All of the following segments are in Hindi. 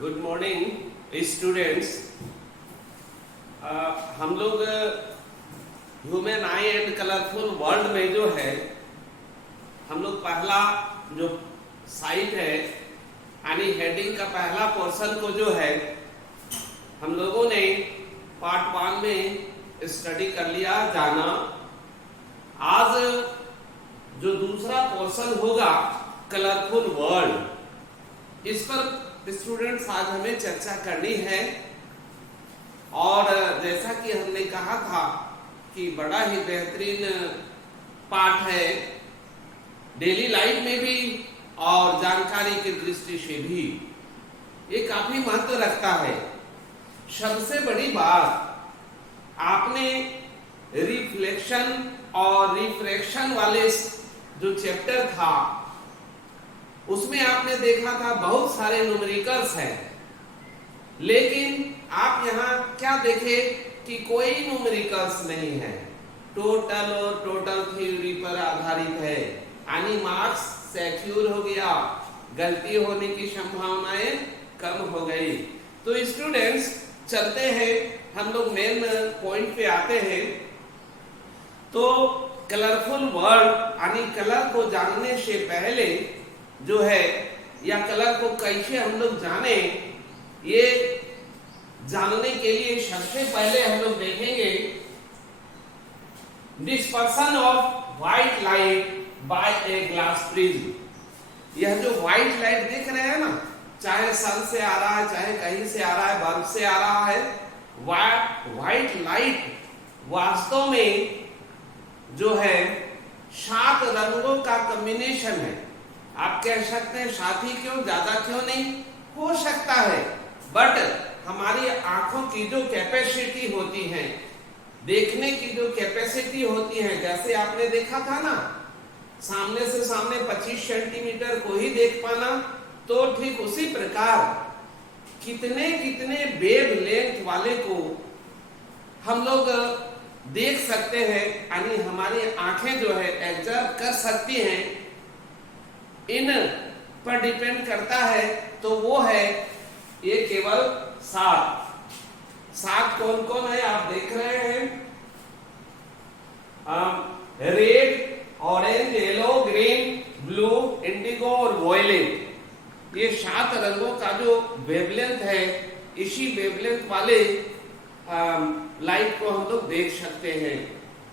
Good morning students. हम लोग human I and colourful world में जो है हम लोग पहला जो साइट है यानी हेडिंग का पहला पोर्शन को जो है हम लोगों ने पार्ट 1 में स्टडी कर लिया जाना। आज जो दूसरा पोर्शन होगा कलरफुल वर्ल्ड, इस पर स्टूडेंट्स आज हमें चर्चा करनी है। और जैसा कि हमने कहा था कि बड़ा ही बेहतरीन पाठ है, डेली लाइफ में भी और जानकारी की दृष्टि से भी ये काफी महत्व रखता है। सबसे बड़ी बात, आपने रिफ्लेक्शन और रिफ्रैक्शन वाले जो चैप्टर था उसमें आपने देखा था बहुत सारे न्यूमेरिकल्स हैं, लेकिन आप यहाँ क्या देखे कि कोई न्यूमेरिकल्स नहीं है। टोटल और टोटल थ्योरी पर आधारित है, यानी मार्क्स सिक्योर हो गया, गलती होने की संभावनाएं कम हो गई। तो स्टूडेंट्स चलते हैं, हम लोग मेन पॉइंट पे आते हैं। तो कलरफुल वर्ल्ड यानी कलर को जानने से पहले जो है या कलर को कैसे हम लोग जाने, ये जानने के लिए सबसे पहले हम लोग देखेंगे dispersion of white light by a glass prism. यह जो व्हाइट लाइट देख रहे हैं ना, चाहे सन से आ रहा है, चाहे कहीं से आ रहा है, बल्ब से आ रहा है, व्हाइट लाइट वास्तव में जो है 7 रंगों का कॉम्बिनेशन है। आप कह सकते हैं साथ ही क्यों, ज्यादा क्यों नहीं, हो सकता है, बट हमारी आंखों की जो कैपेसिटी होती है, देखने की जो कैपेसिटी होती है, जैसे आपने देखा था ना सामने से सामने 25 सेंटीमीटर को ही देख पाना, तो ठीक उसी प्रकार कितने कितने वेव लेंथ वाले को हम लोग देख सकते हैं, यानी हमारी आंखें जो है एब्जर्व कर सकती हैं, इन पर डिपेंड करता है। तो वो है ये केवल 7 कौन कौन है आप देख रहे हैं, red, orange, yellow, green, blue, Indigo और वॉयलेट। ये 7 रंगों का जो वेवलेंथ है, इसी वेवलेंथ वाले लाइट को हम लोग देख सकते हैं।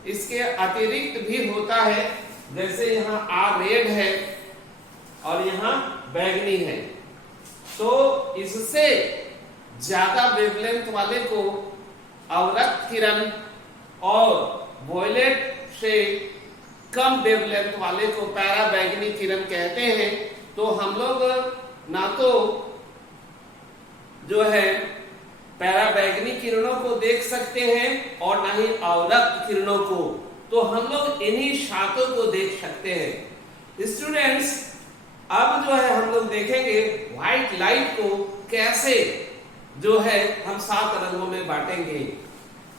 इसके अतिरिक्त भी होता है, जैसे यहाँ आ रेड है और यहाँ बैगनी है, तो इससे ज्यादा वेवलेंथ वाले को अवरक्त किरण और वॉयलेट से कम वेवलेंथ वाले को पैरा बैगनी किरण कहते हैं। तो हम लोग ना तो जो है पैरा बैगनी किरणों को देख सकते हैं और ना ही अवरक्त किरणों को, तो हम लोग इन्हीं 7 को देख सकते हैं। स्टूडेंट्स अब जो है हम लोग देखेंगे व्हाइट लाइट को कैसे जो है हम 7 रंगों में बांटेंगे।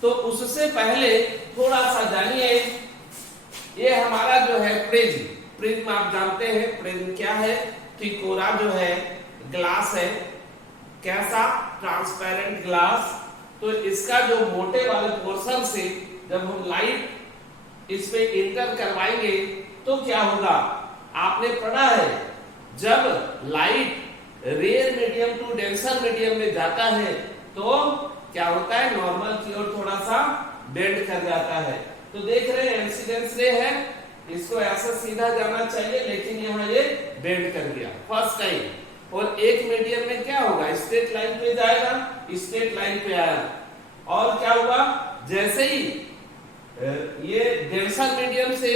तो उससे पहले थोड़ा सा जानिए, ये हमारा जो है प्रिज्म आप जानते हैं प्रिज्म क्या है, त्रिकोरा जो है ग्लास है, कैसा ट्रांसपेरेंट ग्लास। तो इसका जो मोटे वाले पोर्शन से जब हम लाइट इस पे इंटर करवाएंगे तो क्या होगा, आपने पढ़ा है जब light rare medium to denser medium में जाता है तो क्या होता है, नॉर्मल की ओर थोड़ा सा बेंड कर जाता है। तो देख रहे हैं इंसिडेंस रे है, इसको ऐसा सीधा जाना चाहिए, लेकिन यहाँ ये बेंड कर दिया फर्स्ट टाइम। और एक मीडियम में क्या होगा, स्ट्रेट लाइन पे जाएगा, स्ट्रेट लाइन पे आया, और क्या हुआ, जैसे ही ये डेंसर मीडियम से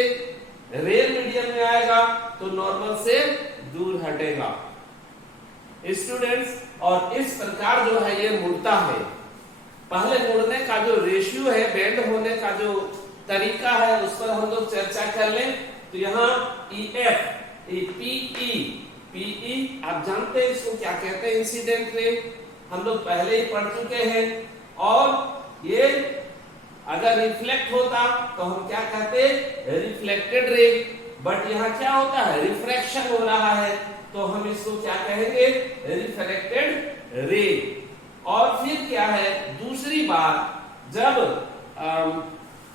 रेयर मीडियम में आएगा तो नॉर्मल से दूर हटेगा स्टूडेंट्स। और इस प्रकार जो है ये मुड़ता है। पहले मुड़ने का जो रेशियो है, बेंड होने का जो तरीका है, उस पर हम लोग चर्चा कर लें। तो यहाँ EF, PE आप जानते हैं इसको क्या कहते हैं, इंसिडेंट रे, हम लोग पहले ही पढ़ चुके हैं। और ये अगर रिफ्लेक्ट होता तो हम क्या कहते, रिफ्लेक्टेड रे, बट यहाँ क्या होता है, रिफ्रैक्शन हो रहा है, तो हम इसको क्या कहेंगे, रिफ्रैक्टेड रे। और फिर क्या है, दूसरी बात जब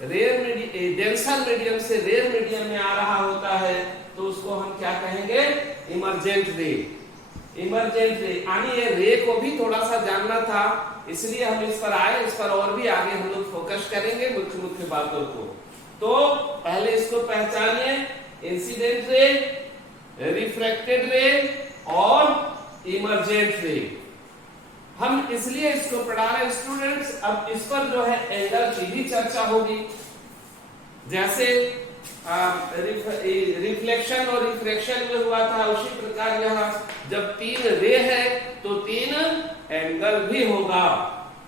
डेंसर मीडियम से रेयर मीडियम में आ रहा होता है तो उसको हम क्या कहेंगे, इमर्जेंट रे। इमर्जेंट रे यानी ये रे को भी थोड़ा सा जानना था, इसलिए हम इस पर आए। इस पर और भी आगे हम लोग फोकस करेंगे मुख्य मुख्य बातों को। तो पहले इसको पहचानिए, इंसिडेंट रे, रिफ्रैक्टेड रे और इमर्जेंट रे। हम इसलिए इसको पढ़ा रहे स्टूडेंट्स। अब इस पर जो है एंगल की भी चर्चा होगी, जैसे रिफ्लेक्शन और रिफ्रैक्शन में हुआ था, उसी प्रकार यहाँ जब तीन रे है तो तीन एंगल भी होगा।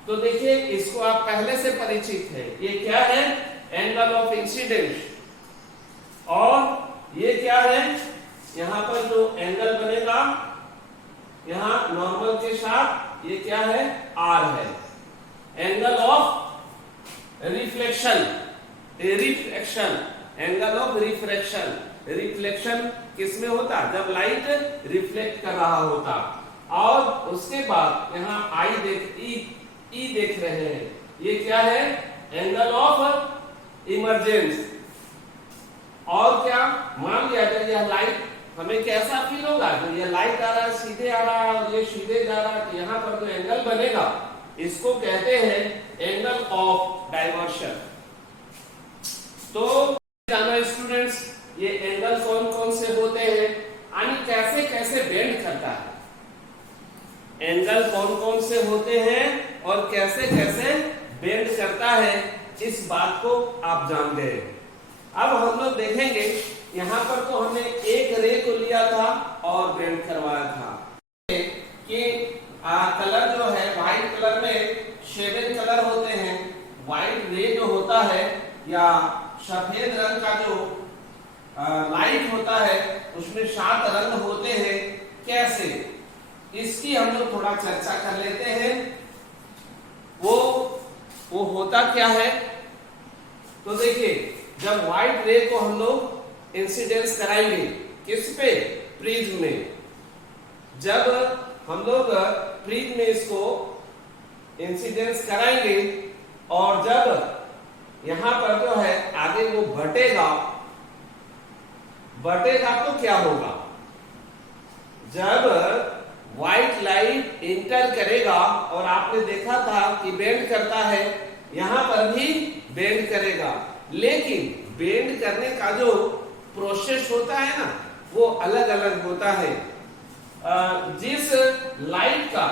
तो देखिए इसको आप पहले से परिचित है, ये क्या है, एंगल ऑफ इंसिडेंस। और ये क्या है, यहाँ पर जो एंगल बनेगा यहाँ नॉर्मल के साथ, ये क्या है, आर है। Angle of reflection, reflection, angle of refraction. Reflection किसमें होता, जब लाइट रिफ्लेक्ट कर रहा होता। और उसके बाद यहाँ आई देख, ई देख रहे हैं, ये क्या है, एंगल ऑफ इमरजेंस। और क्या, मान लिया जाए यह लाइट हमें कैसा फील होगा, तो ये लाइट आ रहा है, सीधे आ रहा है और ये सीधे जा रहा है, तो यहाँ पर जो एंगल बनेगा इसको कहते हैं एंगल ऑफ डाइवर्शन। तो जाना स्टूडेंट्स, ये एंगल कौन कौन से होते हैं, यानी कैसे कैसे बेंड करता है, एंगल कौन कौन से होते हैं और कैसे कैसे बेंड करता है, इस बात को आप जान गए। अब हम लोग देखेंगे, यहाँ पर तो हमने एक रे को लिया था और बेंड करवाया था कि कलर जो है व्हाइट कलर में 7 कलर होते हैं। व्हाइट रे जो होता है या सफेद रंग का जो लाइट होता है उसमें 7 रंग होते हैं। कैसे, इसकी हम लोग थोड़ा चर्चा कर लेते हैं। वो होता क्या है, तो देखिए जब व्हाइट रे को हम लोग इंसिडेंस कराएंगे किस पे, प्रिज्म में। जब हम लोग प्रिज्म में इसको इंसिडेंस कराएंगे और जब यहां पर जो है आगे वो बटेगा तो क्या होगा, जब व्हाइट लाइट इंटर करेगा और आपने देखा था कि बेंड करता है, यहां पर भी बेंड करेगा, लेकिन बेंड करने का जो प्रोसेस होता है ना वो अलग अलग होता है। जिस लाइट का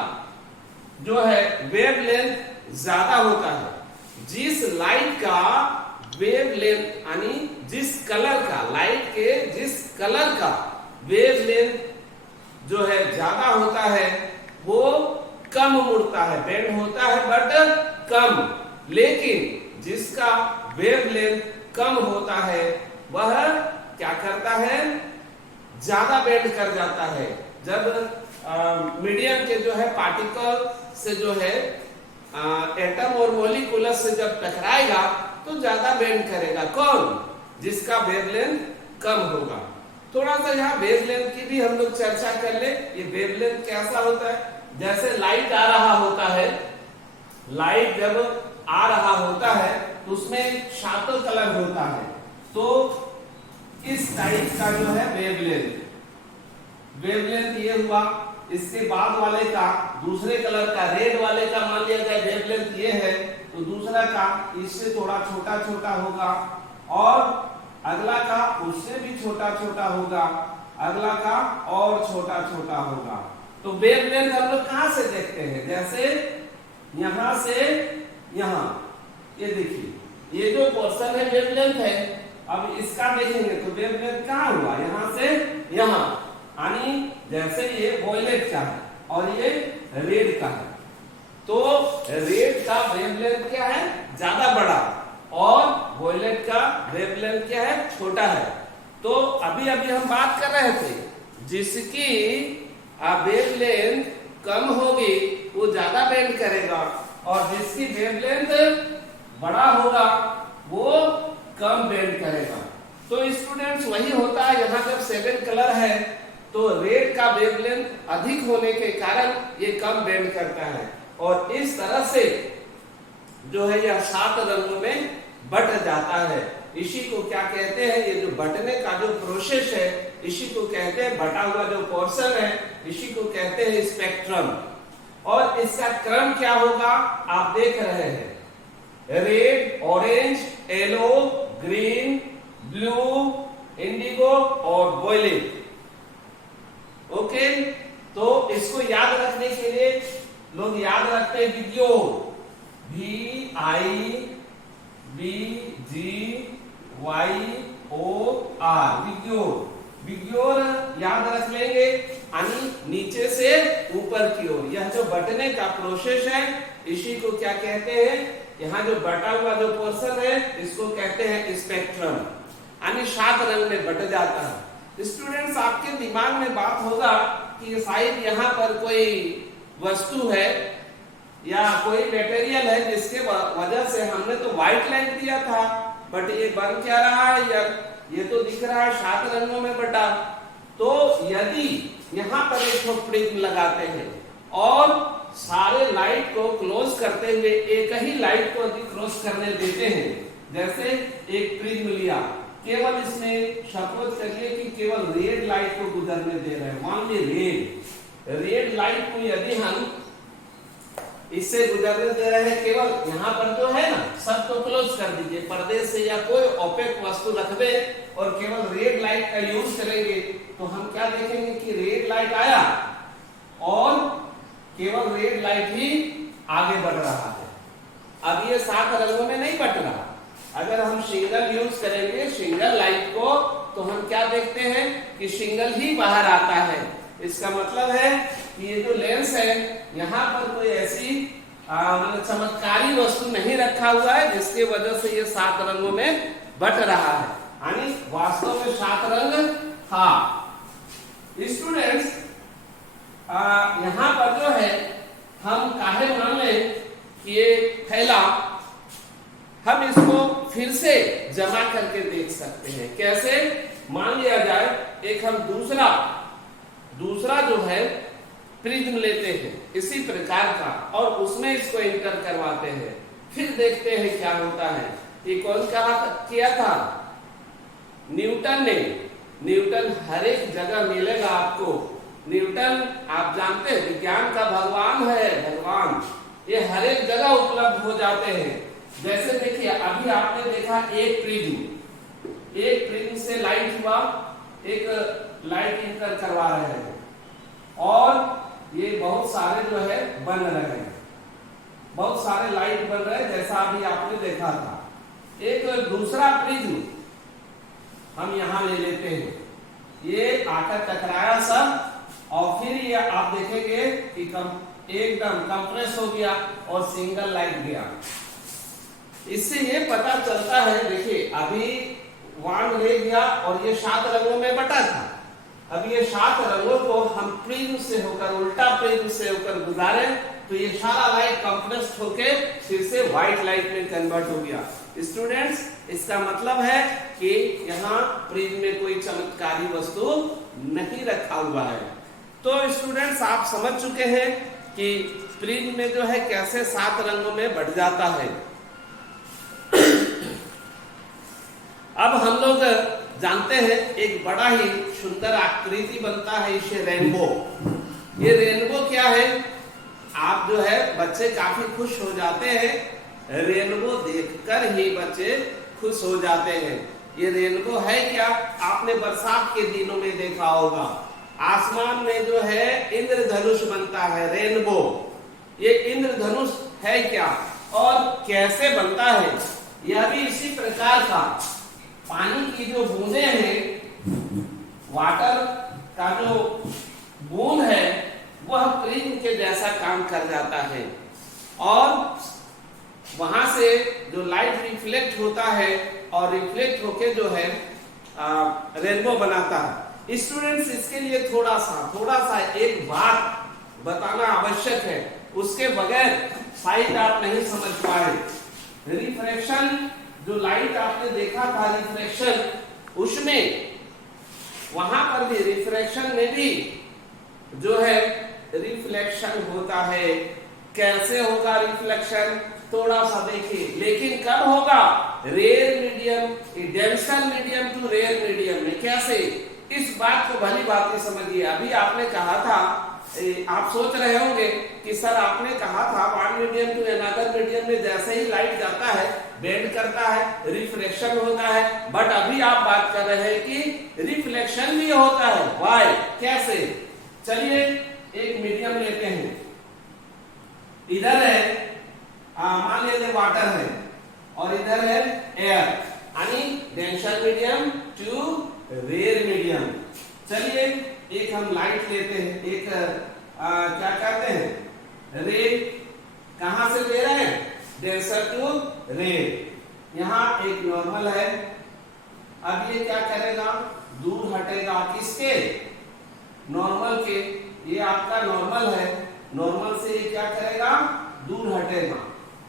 जो है वेवलेंथ ज्यादा होता है, जिस लाइट का वेवलेंथ यानी जिस कलर का, लाइट के जिस कलर का वेवलेंथ जो है ज्यादा होता है वो कम मुड़ता है, बेंड होता है बट कम। लेकिन जिसका वेवलेंथ कम होता है वह क्या करता है, ज्यादा बेंड कर जाता है। जब मीडियम के जो है पार्टिकल से जो है एटम और मॉलिक्यूल से जब टकराएगा तो ज्यादा बेंड करेगा। कौन, जिसका वेवलेंथ कम होगा। थोड़ा सा यहाँ वेवलेंथ की भी हम लोग चर्चा कर ले। ये वेवलेंथ कैसा होता है, जैसे लाइट आ रहा होता है, लाइट जब आ रहा होता है तो उसमें 7 कलर होता है, तो इस टाइप का जो है वेवलेंथ ये हुआ। इसके बाद वाले का, दूसरे कलर का, रेड वाले का मान लिया जाए वेवलेंथ ये है, तो दूसरा का इससे थोड़ा छोटा छोटा होगा, और अगला का उससे भी छोटा छोटा होगा, अगला का और छोटा छोटा होगा। तो वेवलेंथ हम लोग कहां से देखते हैं, जैसे यहां से यहां, ये देखिए ये जो पोर्शन है वेवलेंथ है। अब इसका देखेंगे तो वेवलेंथ कहां हुआ, यहां से यहां, यानी जैसे ये वॉयलेट का है और ये रेड का है, तो रेड का वेवलेंथ क्या है, ज्यादा बड़ा, और वॉयलेट का वेवलेंथ क्या है, छोटा है। तो अभी हम बात कर रहे थे जिसकी वेवलेंथ कम होगी वो ज्यादा बेंड करेगा, और जिसकी वेवलेंथ बड़ा होगा वो कम बेंड करेगा। तो स्टूडेंट्स वही होता है, यहाँ जब 7 कलर है तो रेड का वेवलेंथ अधिक होने के कारण ये कम बेंड करता है और इस तरह से जो है यह 7 रंगों में बट जाता है। इसी को क्या कहते हैं, ये जो बटने का जो प्रोसेस है इसी को कहते हैं, बटा हुआ जो पोर्शन है इसी को कहते हैं स्पेक्ट्रम। और इसका क्रम क्या होगा आप देख रहे हैं, red, orange, yellow, green, blue, Indigo और वॉयलेट। ओके, तो इसको याद रखने के लिए लोग याद रखते हैं विग्योर, VIBGYOR, विग्योर। विग्योर याद रख लेंगे, यानी नीचे से ऊपर की ओर। यह जो बटने का प्रोसेस है इसी को क्या कहते हैं, यहाँ जो बटा हुआ जो पोर्शन है इसको कहते हैं स्पेक्ट्रम, यानी 7 रंग में बट जाता है। स्टूडेंट्स, आपके दिमाग में बात होगा कि शायद यहाँ पर कोई वस्तु है या कोई मटेरियल है जिसके वजह से हमने तो व्हाइट लाइट दिया था, बट ये बन क्या रहा है यार, ये तो दिख रहा है 7 रंगों में बटा। तो यदि यहाँ पर एक प्रिज्म लगाते हैं और सारे लाइट को क्लोज करते हुए एक ही लाइट को क्रॉस करने देते हैं, जैसे एक प्रिज्म लिया, केवल इसमें सपोज करिए कि केवल रेड लाइट को गुजरने दे रहे हैं, मान ली रेड लाइट को यदि हम इससे गुजरने दे रहे हैं, केवल यहाँ पर जो है ना सब तो क्लोज कर दीजिए, पर्दे से या कोई ओपेक वस्तु रख दे और केवल रेड लाइट का यूज करेंगे, तो हम क्या देखेंगे कि रेड लाइट आया और केवल रेड लाइट ही आगे बढ़ रहा है। अब ये 7 रंगों में नहीं बट रहा। अगर हम सिंगल यूज करेंगे सिंगल लाइट को, तो हम क्या देखते हैं कि सिंगल ही बाहर आता है। इसका मतलब है कि ये जो लेंस है यहाँ पर कोई ऐसी मतलब चमत्कारी वस्तु नहीं रखा हुआ है जिसकी वजह से ये 7 रंगों में बट रहा है, यानी वास्तव में 7 रंग था। स्टूडेंट्स, यहाँ पर जो है हम काहे मान लें कि ये फैला, हम इसको फिर से जमा करके देख सकते हैं। कैसे? मान लिया जाए एक हम दूसरा जो है प्रिज्म लेते हैं इसी प्रकार का और उसमें इसको इंटर करवाते हैं, फिर देखते हैं क्या होता है। ये कौन किया था? न्यूटन ने। न्यूटन हर एक जगह मिलेगा आपको। न्यूटन आप जानते हैं विज्ञान का भगवान है, भगवान। ये हर एक जगह उपलब्ध हो जाते हैं। जैसे देखिए अभी आपने देखा एक प्रिज्म से लाइट हुआ, एक लाइट इंटर करवा रहे हैं और ये बहुत सारे जो है बन रहे हैं, बहुत सारे लाइट बन रहे हैं जैसा अभी आपने देखा था। एक दूसरा प्रिज्म हम यहां ले लेते हैं, ये आकर टकराया सब और फिर ये आप देखेंगे कि एकदम कंप्रेस हो गया और सिंगल लाइट गया। इससे ये पता चलता है, देखिए अभी वाण ले गया और ये 7 रंगों में बटा था। अब ये 7 रंगों को हम प्रिज्म से होकर, उल्टा प्रिज्म से होकर गुजारे तो ये सारा लाइट कंप्रेस होके फिर से व्हाइट लाइट में कन्वर्ट हो गया। स्टूडेंट्स, इसका मतलब है कि यहाँ प्रिज्म में कोई चमत्कारी वस्तु नहीं रखा हुआ है। तो स्टूडेंट्स, आप समझ चुके हैं कि प्रिज्म में जो है कैसे 7 रंगों में बढ़ जाता है। अब हम लोग जानते हैं एक बड़ा ही सुंदर आकृति बनता है इसे रेनबो। ये रेनबो क्या है? आप जो है बच्चे काफी खुश हो जाते हैं, रेनबो देखकर ही बच्चे खुश हो जाते हैं। ये रेनबो है क्या? आपने बरसात के दिनों में देखा होगा, आसमान में जो है इंद्रधनुष बनता है, रेनबो। ये इंद्रधनुष है क्या और कैसे बनता है? यह भी इसी प्रकार का, पानी की जो बूंदे हैं, वाटर का जो बूंद है वह प्रिज्म के जैसा काम कर जाता है और वहां से जो लाइट रिफ्लेक्ट होता है और रिफ्लेक्ट होके जो है रेनबो बनाता है। स्टूडेंट्स, इसके लिए थोड़ा सा एक बात बताना आवश्यक है, उसके बगैर शायद आप नहीं समझ पाए। रिफ्रैक्शन, जो लाइट आपने देखा था रिफ्लेक्शन, उसमें वहां पर भी रिफ्रैक्शन में भी जो है रिफ्लेक्शन होता है। कैसे होगा रिफ्लेक्शन, थोड़ा सा देखिए, लेकिन कब होगा, rare medium, denser medium to rare medium में। कैसे, इस बात को भली बात समझिए। अभी आपने कहा था, आप सोच रहे होंगे कि सर आपने कहा था one medium to another medium में जैसे ही लाइट जाता है बेंड करता है, रिफ्लेक्शन होता है, बट अभी आप बात कर रहे हैं कि रिफ्लेक्शन भी होता है। व्हाई, कैसे, चलिए एक मीडियम लेते हैं, इधर है मान लीजिए वाटर है और इधर है एयर, यानी denser medium to rare medium. चलिए एक हम लाइट लेते हैं, एक क्या कहते हैं, रे, कहां से ले रहे हैं, डेंसर टू रेयर। यहां एक नॉर्मल है, अब ये क्या करेगा, दूर हटेगा, किसके, नॉर्मल के, ये आपका नॉर्मल है, नॉर्मल से ये क्या करेगा, दूर हटेगा।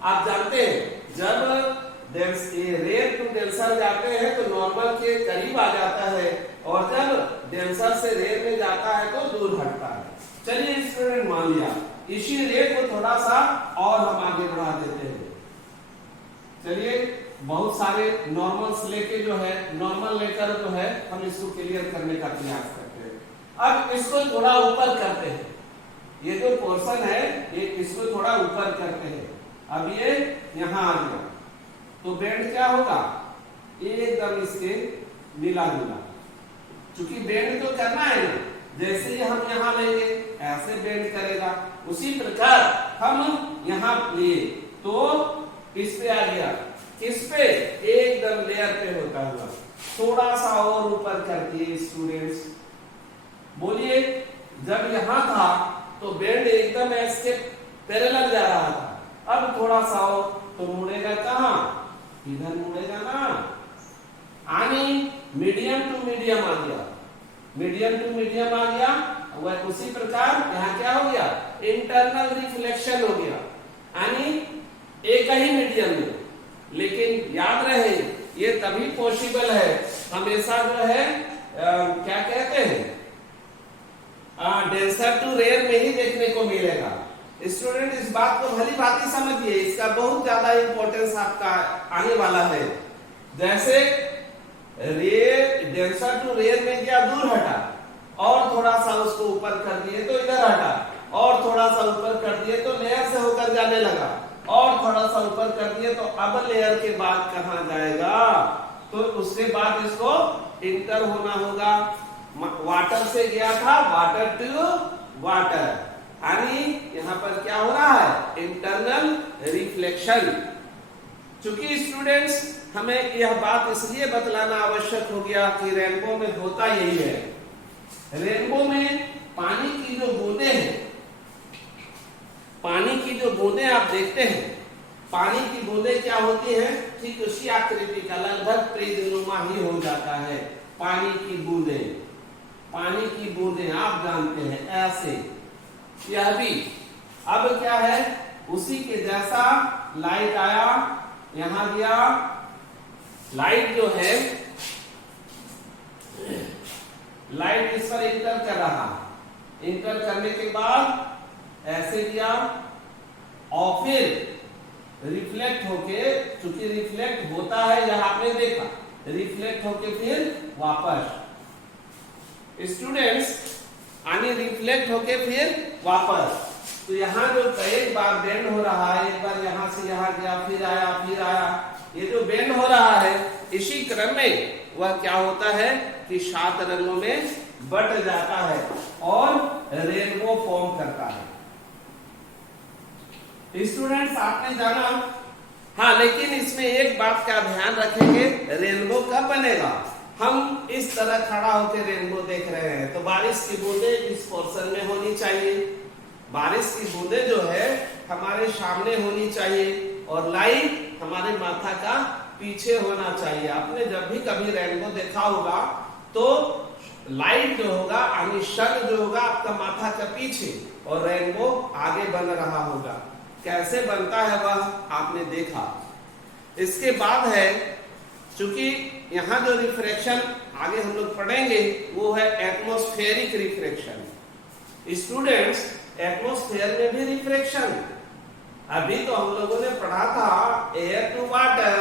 आप जानते हैं जब रेयर टू डेंसर जाते हैं तो नॉर्मल के करीब आ जाता है, और जब डेंसर से रेयर में जाता है तो दूर हटता है। चलिए स्टूडेंट मान लिया, इसी रेट को थोड़ा सा और हम आगे बढ़ा देते हैं। चलिए बहुत सारे नॉर्मल्स लेके जो है, नॉर्मल लेकर जो है हम इसको क्लियर करने का प्रयास करते हैं। अब इसको थोड़ा ऊपर करते हैं, ये जो पोर्शन है ये इसको थोड़ा ऊपर करते हैं। अब ये यहां आ गया तो बेंड क्या होगा, एकदम इसके मिला जुला, क्योंकि बेंड तो करना है ना, जैसे ही हम यहां लेंगे ऐसे बेंड करेगा, उसी प्रकार हम यहां लिए तो इस पे आ गया, किस पे, एकदम लेयर पे होता हुआ। थोड़ा सा और ऊपर कर दिए स्टूडेंट्स, बोलिए, जब यहां था तो बेंड एकदम इसके पैरेलल जा रहा था, अब थोड़ा सा और तो मुड़ेगा कहां, इधर मुड़ेगा ना, यानी मीडियम टू मीडियम आ गया, मीडियम टू मीडियम आ गया। वह उसी प्रकार यहाँ क्या हो गया, इंटरनल रिफ्लेक्शन हो गया, यानी एक ही मीडियम में। लेकिन याद रहे ये तभी पॉसिबल है, हमेशा जो है क्या कहते हैं, डेंसर टू रेयर में ही देखने को मिलेगा। स्टूडेंट इस बात को भली भांति समझिए, इसका बहुत ज्यादा इंपॉर्टेंस आपका आने वाला है। जैसे रेयर, डेंसर टू रेयर में गया, दूर हटा, और थोड़ा सा उसको ऊपर कर दिए तो इधर हटा, और थोड़ा सा ऊपर कर दिए तो लेयर से होकर जाने लगा, और थोड़ा सा ऊपर कर दिए तो अब लेयर के बाद कहां जाएगा, तो उसके बाद इसको इंटर होना होगा। वाटर से गया था वाटर टू वाटर, यानी यहां पर क्या हो रहा है, इंटरनल रिफ्लेक्शन। चूंकि स्टूडेंट्स हमें यह बात इसलिए बतलाना आवश्यक हो गया कि रेनबो में होता यही है, रेनबो में पानी की जो बूंदें हैं, पानी की जो बूंदें आप देखते हैं, पानी की बूंदें क्या होती हैं, ठीक उसी आकृति का, लगभग प्रिज्मनुमा ही हो जाता है। पानी की बूंदें, पानी की बूंदें आप जानते हैं ऐसे, यह भी अब क्या है, उसी के जैसा लाइट आया, यहां गया, लाइट जो है, लाइट इस पर इंटर कर रहा, इंटर करने के बाद ऐसे किया, और फिर रिफ्लेक्ट होके, चूंकि रिफ्लेक्ट होता है, यह आपने देखा, रिफ्लेक्ट होके फिर वापस, स्टूडेंट्स यानी रिफ्लेक्ट होके फिर वापस। तो यहाँ जो एक बार बेंड हो रहा है, एक बार यहाँ से यहाँ गया, फिर आया, फिर आया, ये जो बेंड हो रहा है, इसी क्रम में वह क्या होता है कि 7 रंगों में बट जाता है और रेनबो फॉर्म करता है। स्टूडेंट्स आपने जाना, हाँ, लेकिन इसमें एक बात का ध्यान रखेंगे, रेनबो कब बनेगा, हम इस तरह खड़ा होकर रेनबो देख रहे हैं तो बारिश की बूंदें इस पोर्शन में होनी चाहिए, बारिश की बूंदें जो है हमारे सामने होनी चाहिए, और लाइट हमारे माथा का पीछे होना चाहिए। आपने जब भी कभी रेनबो देखा होगा तो लाइट जो होगा, यानी सन जो होगा आपका माथा का पीछे, और रेनबो आगे बन रहा होगा। कैसे बनता है वह आपने देखा। इसके बाद है, चूंकि यहाँ जो रिफ्रैक्शन आगे हम लोग पढ़ेंगे, वो है एटमॉस्फेरिक रिफ्रैक्शन। स्टूडेंट्स, एटमॉस्फेयर में भी रिफ्रैक्शन, अभी तो हम लोगों ने पढ़ा था air to water,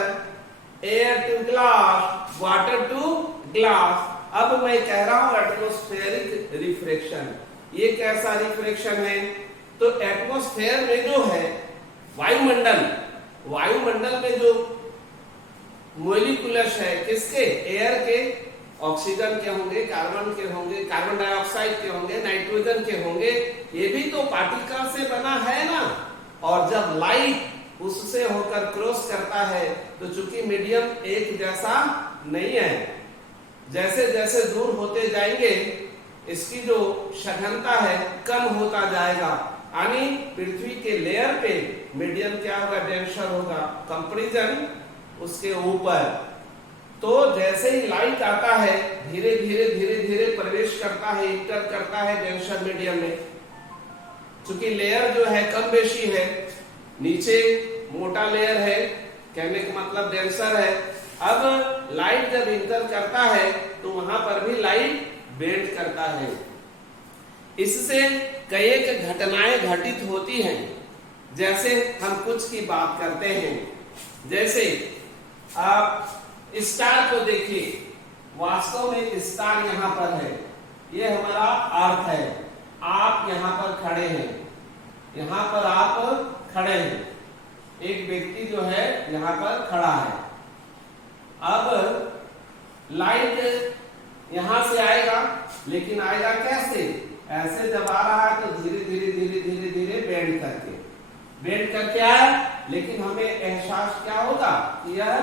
air to glass, water to glass. अब मैं कह रहा हूं एटमॉस्फेरिक रिफ्रैक्शन। ये कैसा रिफ्रैक्शन है? तो एटमॉस्फेयर में जो है वायुमंडल, वायुमंडल में जो मॉलिक्यूल्स है किसके? एयर के, ऑक्सीजन के होंगे, कार्बन के होंगे, कार्बन डाइऑक्साइड के होंगे, नाइट्रोजन के होंगे, ये भी तो पार्टिकल से बना है ना। और जब लाइट उससे होकर क्रॉस करता है तो चूंकि मीडियम एक जैसा नहीं है, जैसे जैसे दूर होते जाएंगे इसकी जो सघनता है कम होता जाएगा, यानी पृथ्वी के लेयर पे मीडियम क्या होगा? डेंसर होगा, कंपैरिजन उसके ऊपर। तो जैसे ही लाइट आता है धीरे धीरे धीरे धीरे प्रवेश करता है, इंटर करता है डेंसर मीडियम में। चूंकि लेयर जो है कम बेशी है, नीचे मोटा लेयर है, कहने का मतलब डेंसर है। अब लाइट जब इंटर करता है तो वहां पर भी लाइट बेंड करता है। इससे कई एक घटनाएं घटित होती हैं। जैसे हम कुछ की बात करते हैं, जैसे आप स्टार को देखिए, वास्तव में स्टार यहाँ पर है, ये हमारा अर्थ है। आप यहाँ पर खड़े हैं, यहाँ पर आप खड़े हैं, एक व्यक्ति जो है यहाँ पर खड़ा है। अब लाइट यहां से आएगा, लेकिन आएगा कैसे? ऐसे जब आ रहा है तो धीरे धीरे धीरे धीरे धीरे बेंड करके आए, लेकिन हमें एहसास क्या होगा? यह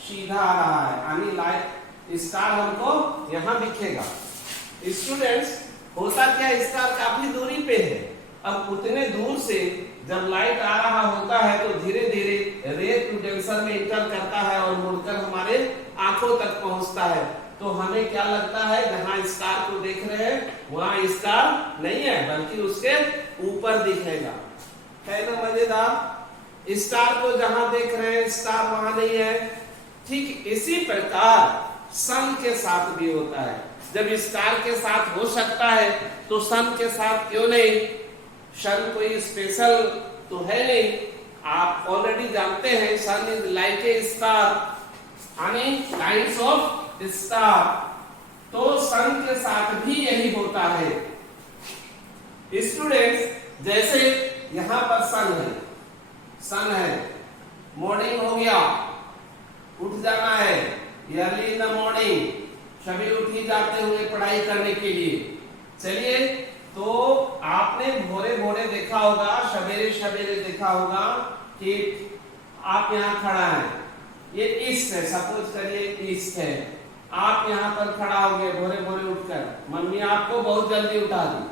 सीधा आ रहा है, यानी लाइट स्टार हमको यहां दिखेगा। स्टूडेंट्स, होता क्या, स्टार काफी दूरी पे है। अब उतने दूर से जब लाइट आ रहा होता है तो धीरे धीरे रे टू डेंसर में इंटर करता है और मुड़कर हमारे आंखों तक पहुंचता है। तो हमें क्या लगता है, जहां स्टार को देख रहे हैं वहां स्टार नहीं है, बल्कि उसके ऊपर दिखेगा। है ना मजेदार? स्टार को जहां देख रहे हैं स्टार वहां नहीं है। ठीक इसी प्रकार सन के साथ भी होता है। जब स्टार के साथ हो सकता है तो सन के साथ क्यों नहीं? सन कोई स्पेशल तो है नहीं, आप ऑलरेडी जानते हैं सन इज लाइक ए स्टार, यानी काइंड्स ऑफ स्टार। तो सन के साथ भी यही होता है। स्टूडेंट्स, जैसे यहां पर सन है, मॉर्निंग हो गया, उठ जाना है, अर्ली इन द मॉर्निंग, सभी उठ ही जाते हुए पढ़ाई करने के लिए। चलिए, तो आपने भोरे भोरे देखा होगा, सवेरे सवेरे देखा होगा कि आप यहाँ खड़ा है, ये ईस्ट है, सपोज करिए ईस्ट है, आप यहाँ पर खड़ा हो गए भोरे भोरे उठकर, मम्मी आपको बहुत जल्दी उठा दी,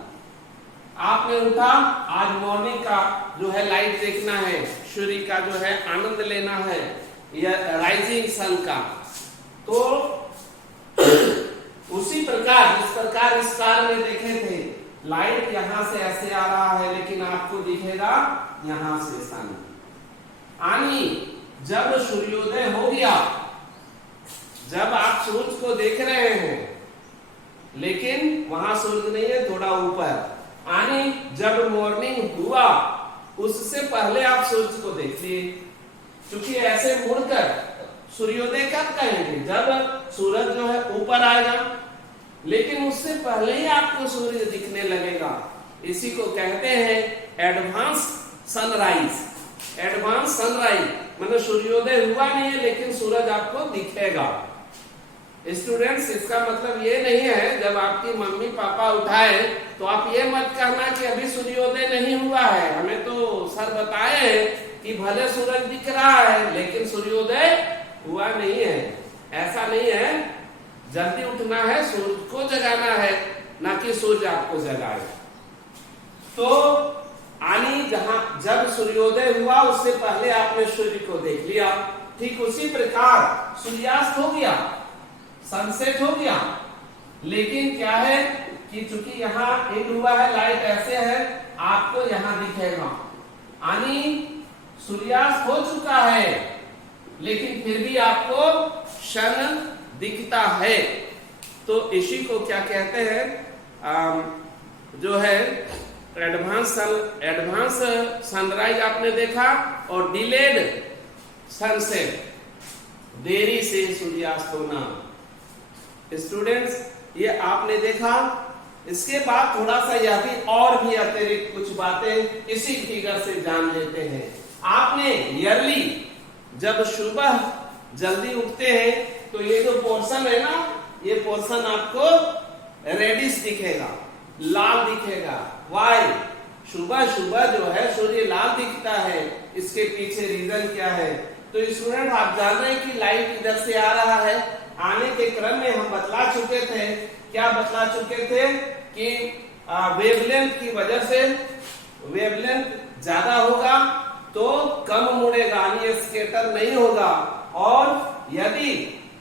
आपने उठा, आज मॉर्निंग का जो है लाइट देखना है, सूर्य का जो है आनंद लेना है, या राइजिंग सन का। तो उसी प्रकार जिस प्रकार स्टार में देखे थे, लाइट यहां से ऐसे आ रहा है, लेकिन आपको दिखेगा यहां से सन। यानी जब सूर्योदय हो गया, जब आप सूरज को देख रहे हैं, लेकिन वहां सूरज नहीं है, थोड़ा ऊपर, यानी जब मॉर्निंग हुआ उससे पहले आप सूरज को देखिए। क्योंकि ऐसे मुड़कर सूर्योदय कब कहेंगे? जब सूरज जो है ऊपर आएगा, लेकिन उससे पहले ही आपको सूर्य दिखने लगेगा। इसी को कहते हैं एडवांस सनराइज। एडवांस सनराइज मतलब सूर्योदय हुआ नहीं है, लेकिन सूरज आपको दिखेगा। स्टूडेंट्स, इसका मतलब ये नहीं है जब आपकी मम्मी पापा उठाए तो आप ये मत कहना कि अभी सूर्योदय नहीं हुआ है, हमें तो सर बताए हैं कि भले सूरज दिख रहा है लेकिन सूर्योदय हुआ नहीं है। ऐसा नहीं है, जल्दी उठना है, सूर्य को जगाना है, ना कि सूर्य आपको जगाए। तो आनी जब सूर्योदय हुआ उससे पहले आपने सूर्य को देख लिया, ठीक उसी प्रकार सूर्यास्त हो गया, सनसेट हो गया, लेकिन क्या है कि चूंकि यहाँ एंड हुआ है, लाइट ऐसे है, आपको यहाँ दिखेगा, यानी सूर्यास्त हो चुका है, लेकिन फिर भी आपको सन दिखता है। तो इसी को क्या कहते हैं, जो है एडवांस सनराइज आपने देखा और डिलेड सनसेट, देरी से सूर्यास्त होना। स्टूडेंट्स ये आपने देखा। इसके बाद थोड़ा सा यह भी और भी अतिरिक्त कुछ बातें इसी फिगर से जान लेते हैं। आपने ईयरली जब सुबह जल्दी उठते हैं तो ये जो पोर्शन है ना, ये पोर्शन आपको रेडिश दिखेगा, लाल दिखेगा। वाई? सुबह सुबह जो है सूर्य लाल दिखता है, इसके पीछे रीजन क्या है? तो स्टूडेंट आप जान रहे हैं कि लाइट इधर से आ रहा है। आने के क्रम में हम बतला चुके थे, क्या बतला चुके थे कि वेवलेंथ की वजह से वेवलेंथ ज्यादा होगा तो कम मुड़ेगा, यानी स्कैटर नहीं होगा, और यदि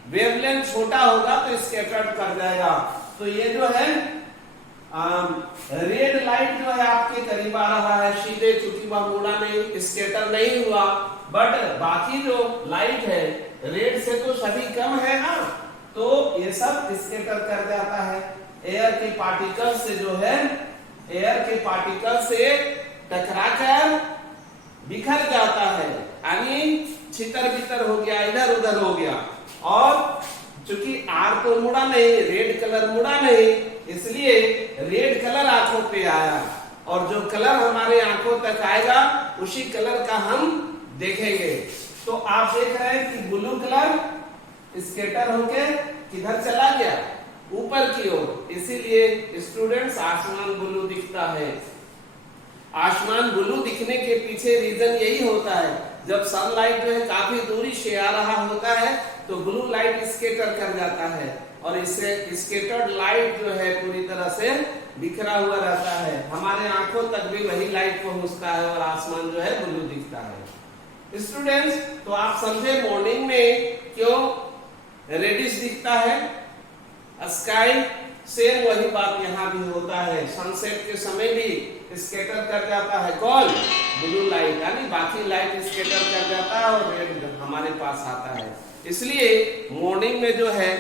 वेवलेंथ छोटा होगा तो स्कैटर कर जाएगा। तो ये जो है रेड लाइट जो है आपके करीब आ रहा है सीधे, चूंकि वह मुड़ा नहीं, स्कैटर नहीं हुआ। बट बाकी जो लाइट है रेड से तो सभी कम है ना, तो ये सब स्कैटर कर जाता है। एयर के पार्टिकल से जो है, एयर के पार्टिकल से टकराकर बिखर जाता है, यानी छितर बितर हो गया, इधर उधर हो गया। और चूंकि आर तो मुड़ा नहीं, रेड कलर मुड़ा नहीं, इसलिए रेड कलर आंखों पे आया, और जो कलर हमारे आंखों तक आएगा उसी कलर का हम देखेंगे। तो आप देख रहे हैं कि ब्लू कलर स्कैटर होके किधर चला गया? ऊपर की ओर। इसीलिए स्टूडेंट्स आसमान ब्लू दिखता है। आसमान ब्लू दिखने के पीछे रीजन यही होता है, जब सनलाइट जो है काफी दूरी से आ रहा होता है तो ब्लू लाइट स्कैटर कर जाता है, और इससे स्कैटर्ड लाइट जो है पूरी तरह से बिखरा हुआ रहता है। हमारे आंखों तक भी वही लाइट पहुंचता है और आसमान जो है ब्लू दिखता है। स्टूडेंट्स तो आप समझे मॉर्निंग में क्यों रेडिश दिखता है, स्काई सेम वही बात यहाँ भी होता है। सनसेट के समय भी स्कैटर कर जाता है कौन? ब्लू लाइट, यानी बाकी लाइट स्कैटर कर जाता है और रेड हमारे पास आता है। इसलिए मॉर्निंग में जो है,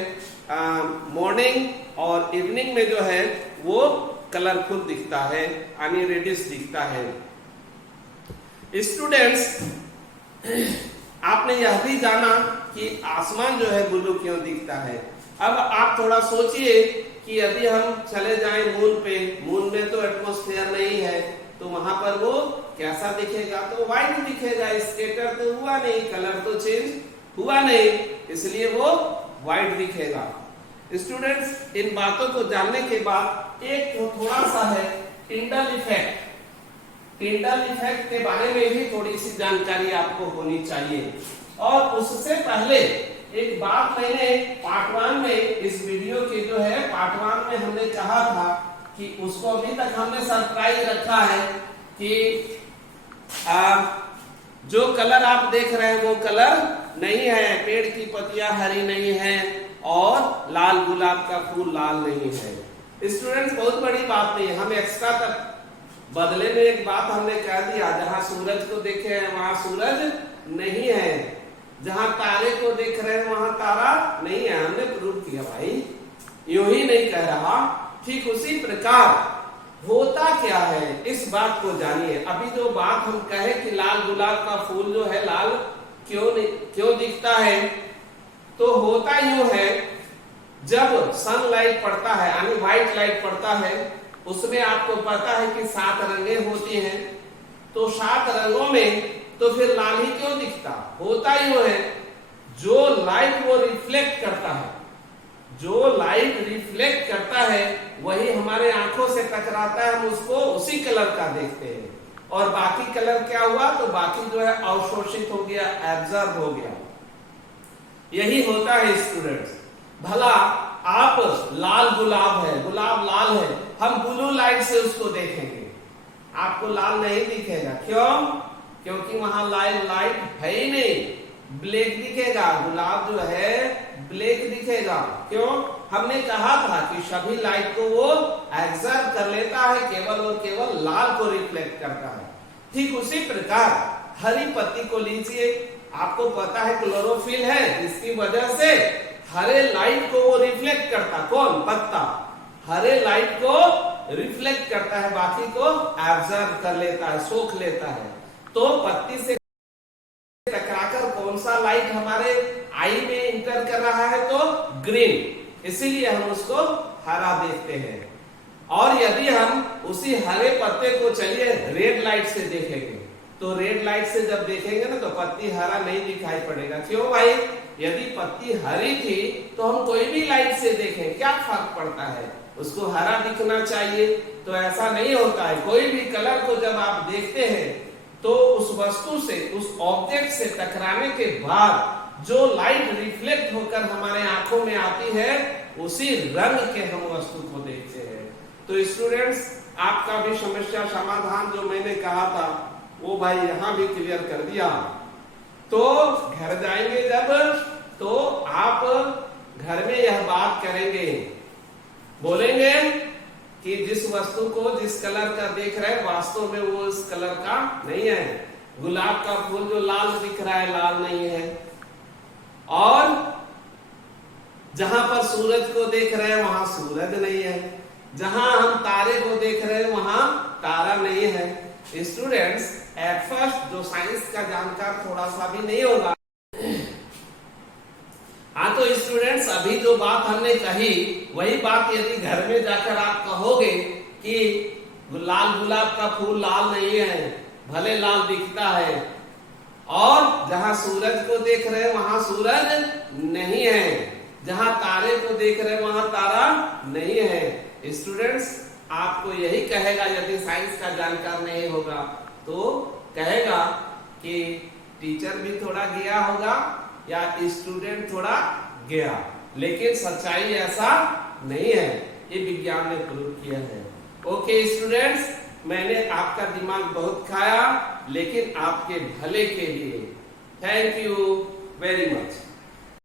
मॉर्निंग और इवनिंग में जो है वो कलरफुल दिखता है, यानी रेडिश दिखता है। स्टूडेंट्स आपने यह भी जाना कि आसमान जो है ब्लू क्यों दिखता है। अब आप थोड़ा सोचिए कि यदि हम चले जाएं मून पे, मून में तो एटमॉस्फेयर नहीं है, तो वहां पर वो कैसा दिखेगा? तो व्हाइट दिखेगा, स्कैटर तो हुआ नहीं, कलर तो चेंज हुआ नहीं, इसलिए वो व्हाइट दिखेगा। स्टूडेंट्स इन बातों को जानने के बाद एक थोड़ा सा है टिंडल इफेक्ट। टिंडल इफेक्ट के बारे में भी थोड़ी सी जानकारी आपको होनी चाहिए। और उससे पहले एक बात मैंने पार्ट 1 में, इस वीडियो के जो है पार्ट 1 में हमने कहा था कि उसको अभी तक हमने सरप्राइज रखा है कि जो कलर आप देख रहे हैं वो कलर नहीं है, पेड़ की पत्तियां हरी नहीं है और लाल गुलाब का फूल लाल नहीं है। स्टूडेंट्स बहुत बड़ी बात नहीं है, हम एक्स्ट्रा तक बदले में एक बात हमने कह दिया, जहां सूरज को देखे हैं वहां सूरज नहीं है, जहां तारे को देख रहे हैं वहां तारा नहीं है, हमने प्रूव किया भाई, यूं ही नहीं कह रहा। ठीक उसी प्रकार होता क्या है इस बात को जानिए। अभी जो बात हम कहे कि लाल गुलाब का फूल जो है लाल क्यों दिखता है, तो होता यूं है, जब सनलाइट पड़ता है यानी व्हाइट लाइट पड़ता है, उसमें आपको पता है कि 7 रंगें होती हैं, तो 7 रंगों में तो फिर लाल ही क्यों दिखता? होता यूं है, जो लाइट वो रिफ्लेक्ट करता है, जो लाइट रिफ्लेक्ट करता है वही हमारे आंखों से टकराता है, हम उसको उसी कलर का देखते हैं, और बाकी कलर क्या हुआ? तो बाकी जो है अवशोषित हो गया, एब्जॉर्ब हो गया। यही होता है स्टूडेंट्स। भला आप लाल गुलाब है, गुलाब लाल है, हम ब्लू लाइट से उसको देखेंगे, आपको लाल नहीं दिखेगा। क्यों? क्योंकि वहां लाइट है ही नहीं, ब्लैक दिखेगा। गुलाब जो है ब्लैक दिखेगा। क्यों? हमने कहा था कि सभी लाइट को वो एब्जॉर्ब कर लेता है, केवल और केवल लाल को रिफ्लेक्ट करता है। ठीक उसी प्रकार हरी पत्ती को लीजिए, आपको पता है क्लोरोफिल है, इसकी वजह से हरे लाइट को वो रिफ्लेक्ट करता, कौन? पत्ता हरे लाइट को रिफ्लेक्ट करता है, बाकी को एब्जॉर्ब कर लेता है, सोख लेता है। तो पत्ती से टकराकर कौन सा लाइट हमारे आई में इंटर कर रहा है? तो ग्रीन, इसीलिए हम उसको हरा देखते हैं। और यदि हम उसी हरे पत्ते को चलिए रेड लाइट से देखेंगे, तो रेड लाइट से जब देखेंगे ना तो पत्ती हरा नहीं दिखाई पड़ेगा। क्यों भाई? यदि पत्ती हरी थी तो हम कोई भी लाइट से देखें, क्या फर्क पड़ता है? उसको हरा दिखना चाहिए। तो ऐसा नहीं होता है। कोई भी कलर को जब आप देखते हैं तो उस वस्तु से, उस ऑब्जेक्ट से टकराने के बाद जो लाइट रिफ्लेक्ट होकर हमारे आंखों में आती है, उसी रंग के हम वस्तु को देखते हैं। तो स्टूडेंट्स, आपका भी समस्या समाधान जो मैंने कहा था वो भाई यहां भी क्लियर कर दिया। तो घर जाएंगे जब, तो आप घर में यह बात करेंगे, बोलेंगे कि जिस वस्तु को जिस कलर का देख रहे हैं वास्तव में वो इस कलर का नहीं है। गुलाब का फूल जो लाल दिख रहा है लाल नहीं है, और जहां पर सूरज को देख रहे हैं वहां सूरज नहीं है, जहां हम तारे को देख रहे हैं वहां तारा नहीं है। स्टूडेंट्स, एट फर्स्ट जो साइंस का जानकार थोड़ा सा भी नहीं होगा। हाँ, तो स्टूडेंट्स अभी जो बात हमने कही वही बात यदि घर में जाकर आप कहोगे कि लाल गुलाब का फूल लाल नहीं है, भले लाल दिखता है, और जहां सूरज को देख रहे हैं वहां सूरज नहीं है, जहां तारे को देख रहे हैं वहां तारा नहीं है। स्टूडेंट्स, आपको यही कहेगा यदि साइंस का जानकार नहीं होगा तो कहेगा कि टीचर भी थोड़ा गया होगा या स्टूडेंट थोड़ा गया, लेकिन सच्चाई ऐसा नहीं है, ये विज्ञान ने प्रूव किया है। ओके स्टूडेंट्स, मैंने आपका दिमाग बहुत खाया, लेकिन आपके भले के लिए। Thank you very much.